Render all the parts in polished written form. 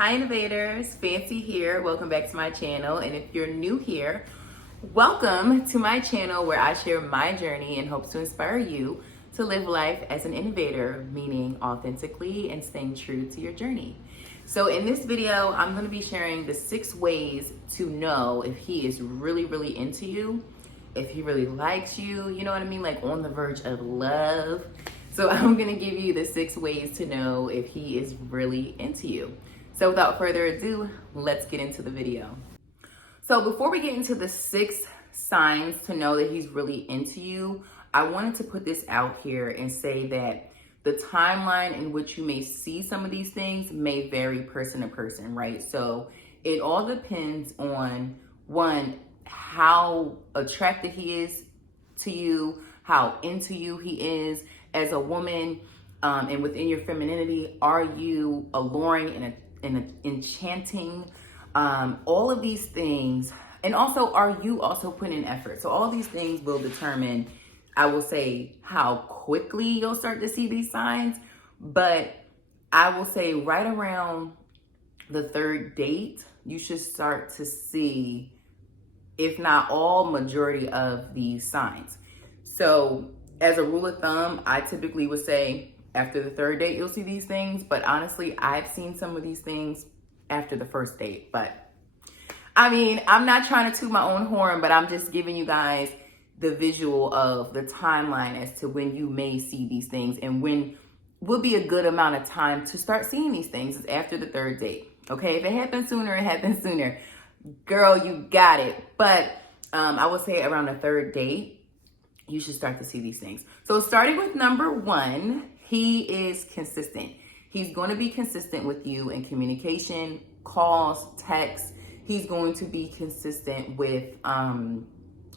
Hi Innovators, Fancy here. Welcome back to my channel. And if you're new here, welcome to my channel where I share my journey in hopes to inspire you to live life as an innovator, meaning authentically and staying true to your journey. So in this video, I'm going to be sharing the 6 ways to know if he is really into you, if he really likes you, you know what I mean? Like on the verge of love. So I'm going to give you the 6 ways to know if he is really into you. So without further ado, let's get into the video. So before we get into the 6 signs to know that he's really into you, I wanted to put this out here and say that the timeline in which you may see some of these things may vary person to person, right? So it all depends on, one, how attracted he is to you, how into you he is as a woman, and within your femininity. Are you alluring and enchanting? All of these things, and also, are you also putting in effort? So all these things will determine, I will say, how quickly you'll start to see these signs. But I will say right around the 3rd date, you should start to see, if not all, majority of these signs. So as a rule of thumb, I typically would say after the 3rd date, you'll see these things. But honestly, I've seen some of these things after the 1st date. But I mean, I'm not trying to toot my own horn, but I'm just giving you guys the visual of the timeline as to when you may see these things and when will be a good amount of time to start seeing these things is after the 3rd date. Okay, if it happens sooner, it happens sooner. Girl, you got it. But I would say around the 3rd date, you should start to see these things. So starting with number 1, he is consistent. He's going to be consistent with you in communication, calls, texts. He's going to be consistent with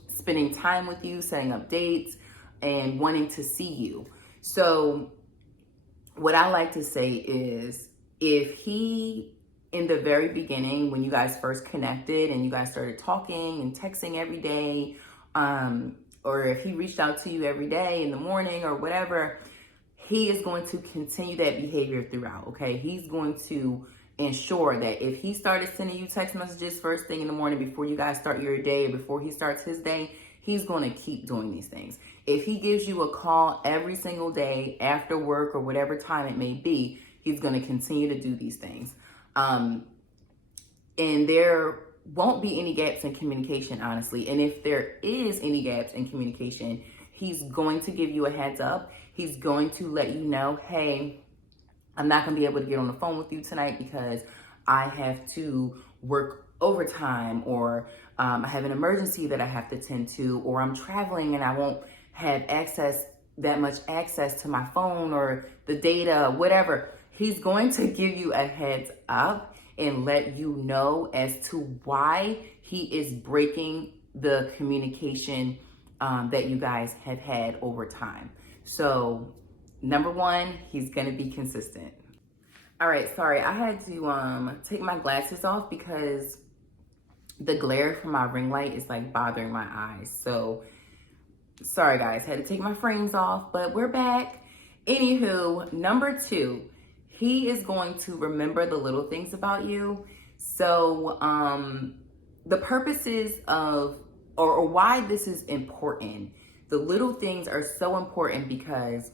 spending time with you, setting up dates, and wanting to see you. So what I like to say is, if he, in the very beginning, when you guys first connected and you guys started talking and texting every day, or if he reached out to you every day in the morning or whatever, he is going to continue that behavior throughout, okay? He's going to ensure that if he started sending you text messages first thing in the morning before you guys start your day, or before he starts his day, he's going to keep doing these things. If he gives you a call every single day after work or whatever time it may be, he's going to continue to do these things. And there won't be any gaps in communication, honestly. And if there is any gaps in communication, he's going to give you a heads up. He's going to let you know, hey, I'm not going to be able to get on the phone with you tonight because I have to work overtime, or I have an emergency that I have to tend to, or I'm traveling and I won't have that much access to my phone or the data, whatever. He's going to give you a heads up and let you know as to why he is breaking the communication that you guys have had over time. So number 1, he's going to be consistent. All right, sorry, I had to take my glasses off because the glare from my ring light is like bothering my eyes. So sorry guys, had to take my frames off, but we're back. Anywho, number 2, he is going to remember the little things about you. So the purposes of, or why this is important, the little things are so important because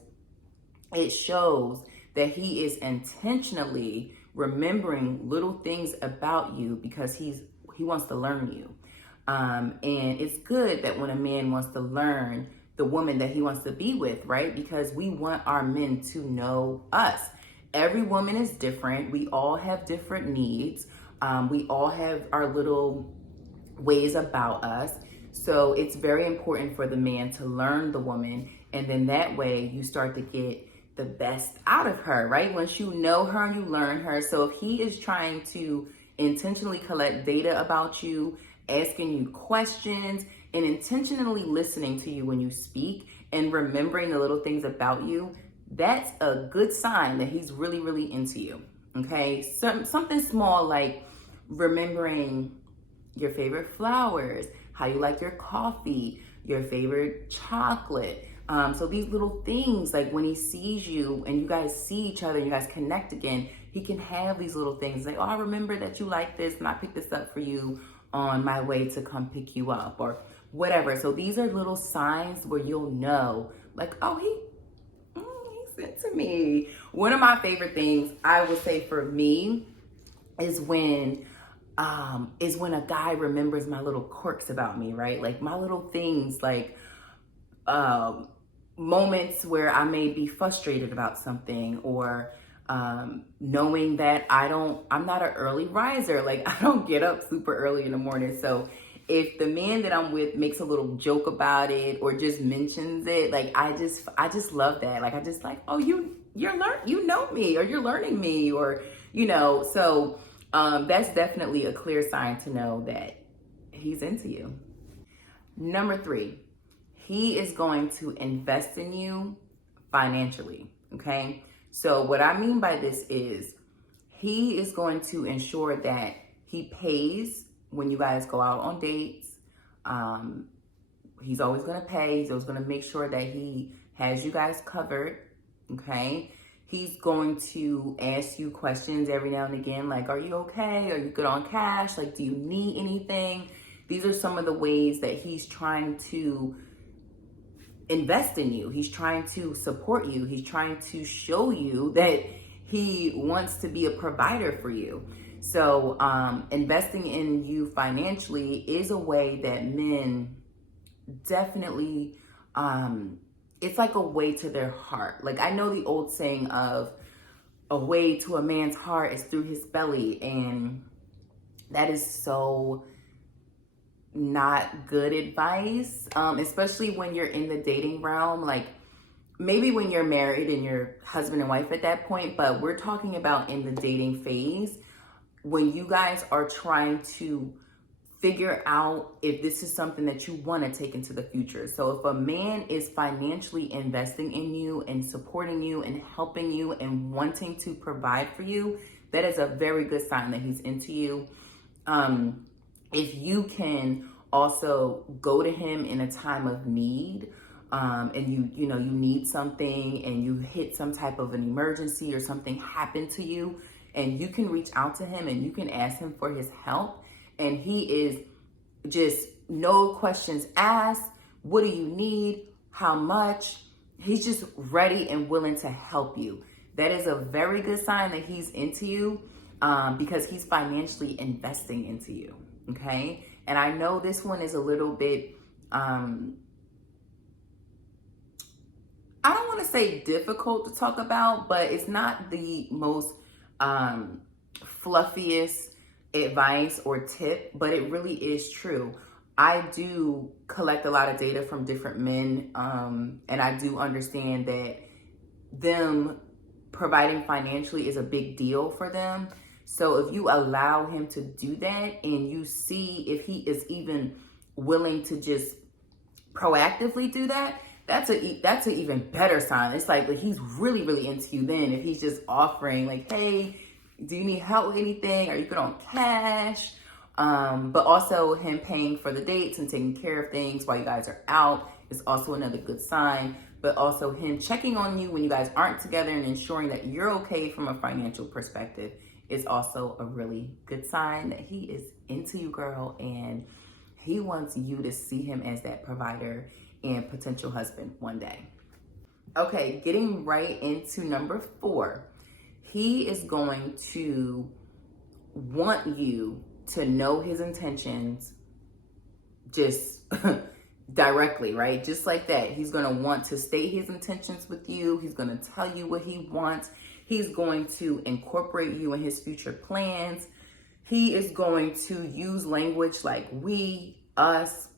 it shows that he is intentionally remembering little things about you because he wants to learn you. And it's good that when a man wants to learn the woman that he wants to be with, right? Because we want our men to know us. Every woman is different. We all have different needs. We all have our little ways about us. So it's very important for the man to learn the woman. And then that way you start to get the best out of her, right? Once you know her and you learn her. So if he is trying to intentionally collect data about you, asking you questions, and intentionally listening to you when you speak and remembering the little things about you, that's a good sign that he's really into you, okay? Something small like remembering your favorite flowers, how you like your coffee, your favorite chocolate. So these little things, like when he sees you and you guys see each other, you guys connect again, he can have these little things like, oh, I remember that you like this and I picked this up for you on my way to come pick you up or whatever. So these are little signs where you'll know like, oh, he's into me. One of my favorite things I would say for me is when a guy remembers my little quirks about me, right? Like my little things, like moments where I may be frustrated about something, or knowing that I'm not an early riser. Like I don't get up super early in the morning. So if the man that I'm with makes a little joke about it or just mentions it, like I just love that. Like I just like, oh, you know me, or you're learning me, or so that's definitely a clear sign to know that he's into you. Number 3, he is going to invest in you financially. Okay. So what I mean by this is he is going to ensure that he pays when you guys go out on dates. He's always going to pay. He's always going to make sure that he has you guys covered. Okay. He's going to ask you questions every now and again, like, are you okay? Are you good on cash? Like, do you need anything? These are some of the ways that he's trying to invest in you. He's trying to support you. He's trying to show you that he wants to be a provider for you. So investing in you financially is a way that men definitely, it's like a way to their heart. Like I know the old saying of a way to a man's heart is through his belly. And that is so not good advice, especially when you're in the dating realm. Like maybe when you're married and you're husband and wife at that point, but we're talking about in the dating phase when you guys are trying to figure out if this is something that you want to take into the future. So if a man is financially investing in you and supporting you and helping you and wanting to provide for you, that is a very good sign that he's into you. If you can also go to him in a time of need, and you need something and you hit some type of an emergency or something happened to you, and you can reach out to him and you can ask him for his help, and he is just no questions asked. What do you need? How much? He's just ready and willing to help you. That is a very good sign that he's into you, because he's financially investing into you. Okay. And I know this one is a little bit, I don't want to say difficult to talk about, but it's not the most fluffiest advice or tip, but it really is true. I do collect a lot of data from different men, and I do understand that them providing financially is a big deal for them. So if you allow him to do that and you see if he is even willing to just proactively do that, that's an even better sign. It's like he's really, really into you then. If he's just offering like, hey, do you need help with anything? Are you good on cash? But also him paying for the dates and taking care of things while you guys are out is also another good sign. But also him checking on you when you guys aren't together and ensuring that you're okay from a financial perspective is also a really good sign that he is into you, girl, and he wants you to see him as that provider and potential husband one day. Okay, getting right into number 4. He is going to want you to know his intentions just directly, right? Just like that. He's going to want to state his intentions with you. He's going to tell you what he wants. He's going to incorporate you in his future plans. He is going to use language like we, us,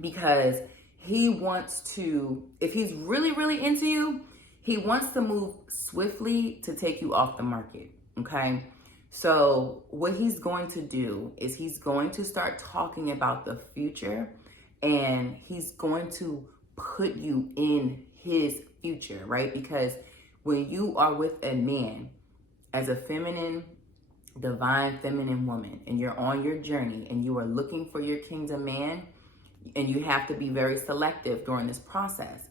because he wants to, if he's really, really into you, he wants to move swiftly to take you off the market, okay? So what he's going to do is he's going to start talking about the future, and he's going to put you in his future, right? Because when you are with a man as a feminine, divine feminine woman, and you're on your journey and you are looking for your kingdom man, and you have to be very selective during this process,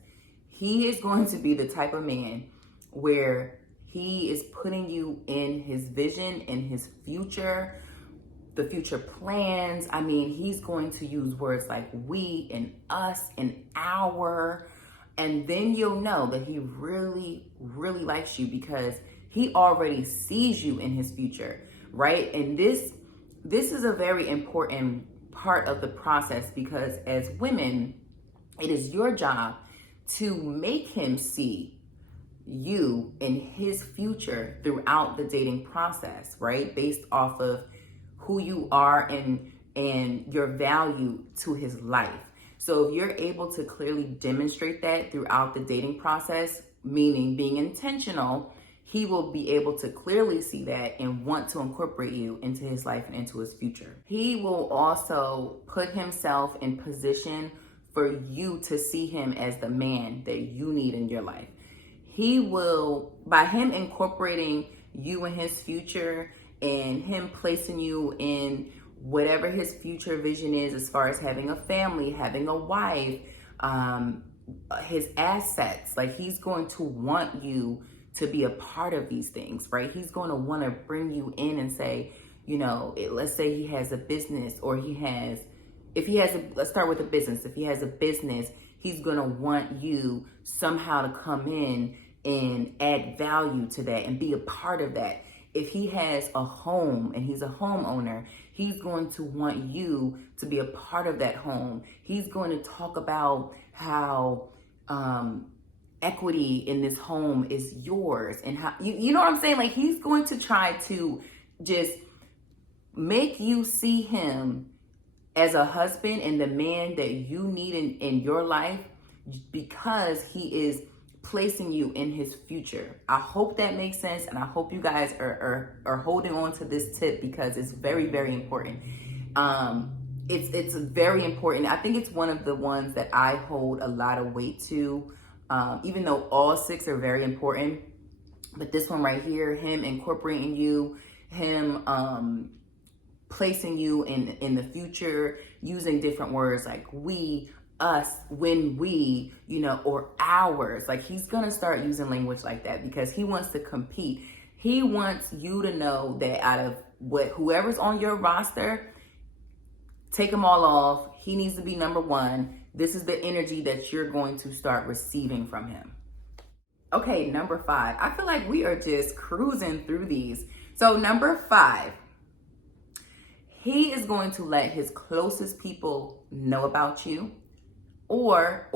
he is going to be the type of man where He is putting you in his vision, in his future, the future plans. I mean, he's going to use words like we and us and our. And then you'll know that he really, really likes you because he already sees you in his future, right? And this is a very important part of the process because as women, it is your job to make him see you in his future throughout the dating process, right? Based off of who you are and your value to his life. So if you're able to clearly demonstrate that throughout the dating process, meaning being intentional, he will be able to clearly see that and want to incorporate you into his life and into his future. He will also put himself in position for you to see him as the man that you need in your life. He will, by him incorporating you in his future and him placing you in whatever his future vision is, as far as having a family, having a wife, his assets, like he's going to want you to be a part of these things, right? He's going to want to bring you in and say, let's say he has a business or let's start with a business. If he has a business, he's going to want you somehow to come in and add value to that and be a part of that. If he has a home and he's a homeowner, he's going to want you to be a part of that home. He's going to talk about how equity in this home is yours and how, you know what I'm saying? Like he's going to try to just make you see him as a husband and the man that you need in your life because he is placing you in his future. I hope that makes sense, and I hope you guys are holding on to this tip because it's very, very important. It's very important. I think it's one of the ones that I hold a lot of weight to, even though all 6 are very important. But this one right here, him incorporating you, him placing you in the future, using different words like we, us, when we, or ours. Like he's gonna start using language like that because he wants to compete. He wants you to know that out of whoever's on your roster, take them all off. He needs to be number 1. This is the energy that you're going to start receiving from him. Okay, number 5. I feel like we are just cruising through these. So number 5, he is going to let his closest people know about you, or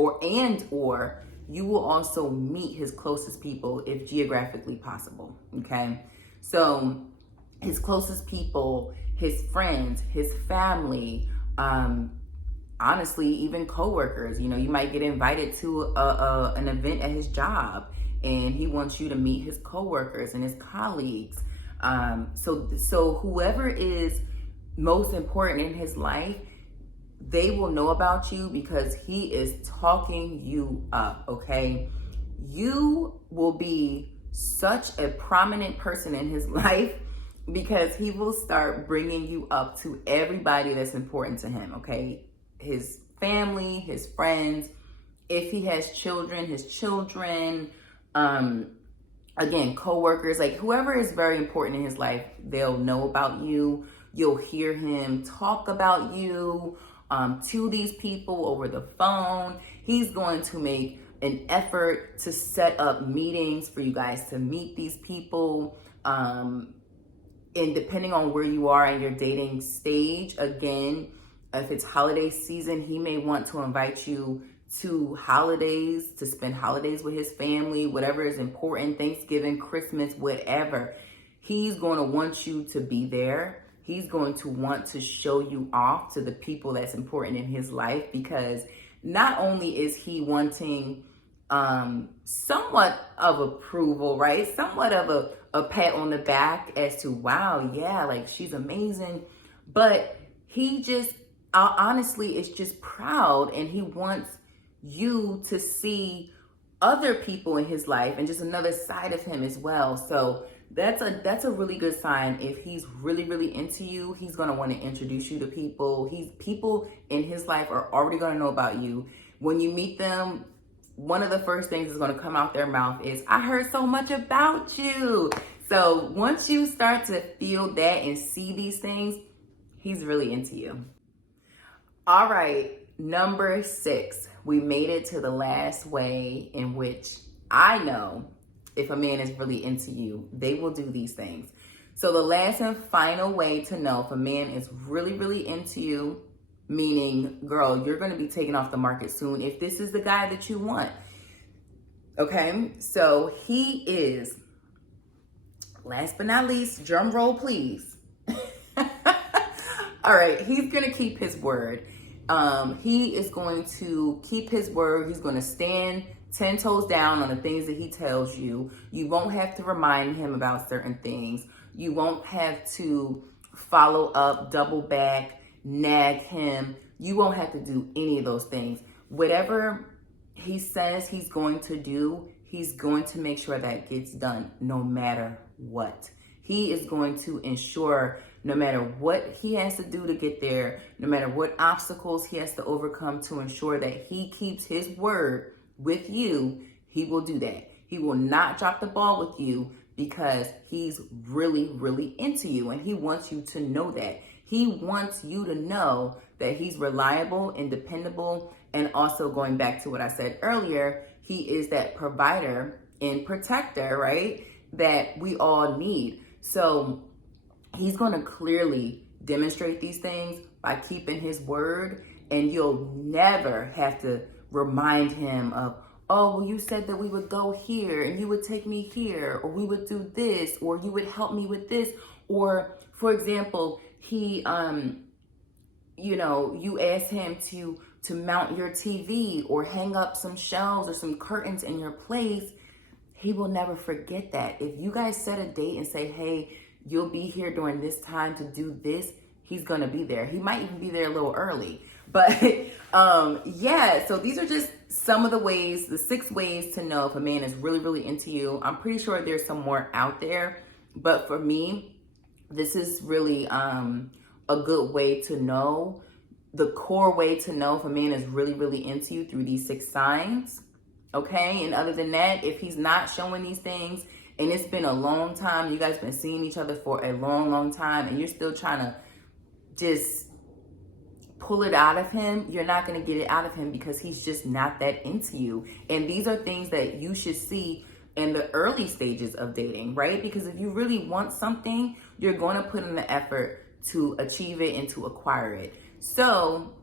you will also meet his closest people if geographically possible. Okay, so his closest people, his friends, his family, honestly, even coworkers. You might get invited to an event at his job, and he wants you to meet his coworkers and his colleagues. So whoever is most important in his life, they will know about you because he is talking you up, okay? You will be such a prominent person in his life because he will start bringing you up to everybody that's important to him, okay? His family, his friends, if he has children, his children, again, coworkers, like whoever is very important in his life, they'll know about you. You'll hear him talk about you to these people over the phone. He's going to make an effort to set up meetings for you guys to meet these people. And depending on where you are in your dating stage, again, if it's holiday season, he may want to invite you to holidays, to spend holidays with his family, whatever is important, Thanksgiving, Christmas, whatever. He's going to want you to be there. He's going to want to show you off to the people that's important in his life because not only is he wanting somewhat of approval, right? Somewhat of a pat on the back as to, wow, yeah, like she's amazing. But he just honestly is just proud, and he wants you to see other people in his life and just another side of him as well. So that's a really good sign. If he's really, really into you, he's going to want to introduce you to people. People in his life are already going to know about you. When you meet them one of the first things that's going to come out their mouth is, I heard so much about you. So once you start to feel that and see these things, he's really into you. All right, number 6. We made it to the last way in which I know if a man is really into you, they will do these things. So the last and final way to know if a man is really, really into you, meaning, girl, you're going to be taken off the market soon if this is the guy that you want. Okay, so he is, last but not least, drum roll please. All right, he's going to keep his word. He is going to keep his word. He's going to stand 10 toes down on the things that he tells you. You won't have to remind him about certain things. You won't have to follow up, double back, nag him. You won't have to do any of those things. Whatever he says he's going to do, he's going to make sure that gets done no matter what. He is going to ensure no matter what he has to do to get there, no matter what obstacles he has to overcome to ensure that he keeps his word with you, he will do that. He will not drop the ball with you because he's really, really into you, and he wants you to know that. He wants you to know that he's reliable and dependable, and also going back to what I said earlier, he is that provider and protector, right, that we all need. So he's going to clearly demonstrate these things by keeping his word, and you'll never have to remind him of, oh, well, you said that we would go here and you would take me here, or we would do this, or you would help me with this. Or, for example, he, you asked him to mount your TV or hang up some shelves or some curtains in your place. He will never forget that. If you guys set a date and say, hey, you'll be here during this time to do this, he's going to be there. He might even be there a little early. But yeah, so these are just some of the ways, the 6 ways to know if a man is really, really into you. I'm pretty sure there's some more out there. But for me, this is really a good way to know, the core way to know if a man is really, really into you through these 6 signs. Okay, and other than that, if he's not showing these things, and it's been a long time, you guys been seeing each other for a long, long time, and you're still trying to just pull it out of him, you're not going to get it out of him because he's just not that into you. And these are things that you should see in the early stages of dating, right? Because if you really want something, you're going to put in the effort to achieve it and to acquire it. So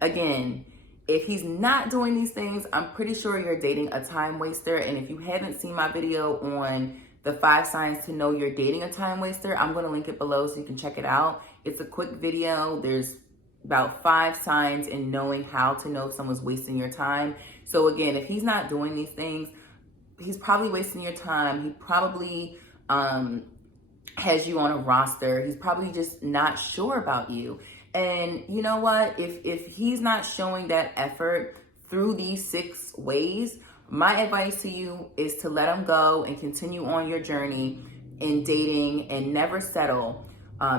again, if he's not doing these things, I'm pretty sure you're dating a time waster. And if you haven't seen my video on the 5 signs to know you're dating a time waster, I'm going to link it below so you can check it out. It's a quick video. There's about 5 signs in knowing how to know if someone's wasting your time. So again, if he's not doing these things, he's probably wasting your time. He probably has you on a roster. He's probably just not sure about you. And you know what? If he's not showing that effort through these 6 ways, my advice to you is to let him go and continue on your journey in dating and never settle.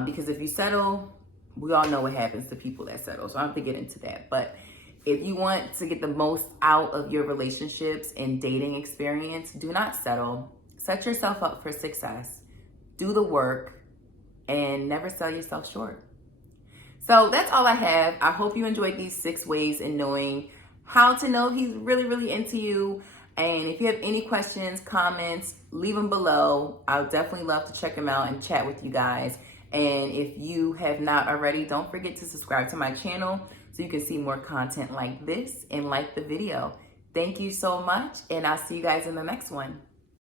Because if you settle, we all know what happens to people that settle. So I don't have to get into that. But if you want to get the most out of your relationships and dating experience, do not settle. Set yourself up for success. Do the work and never sell yourself short. So that's all I have. I hope you enjoyed these 6 ways in knowing how to know he's really, really into you. And if you have any questions, comments, leave them below. I'll definitely love to check them out and chat with you guys. And if you have not already, don't forget to subscribe to my channel so you can see more content like this and like the video. Thank you so much, and I'll see you guys in the next one.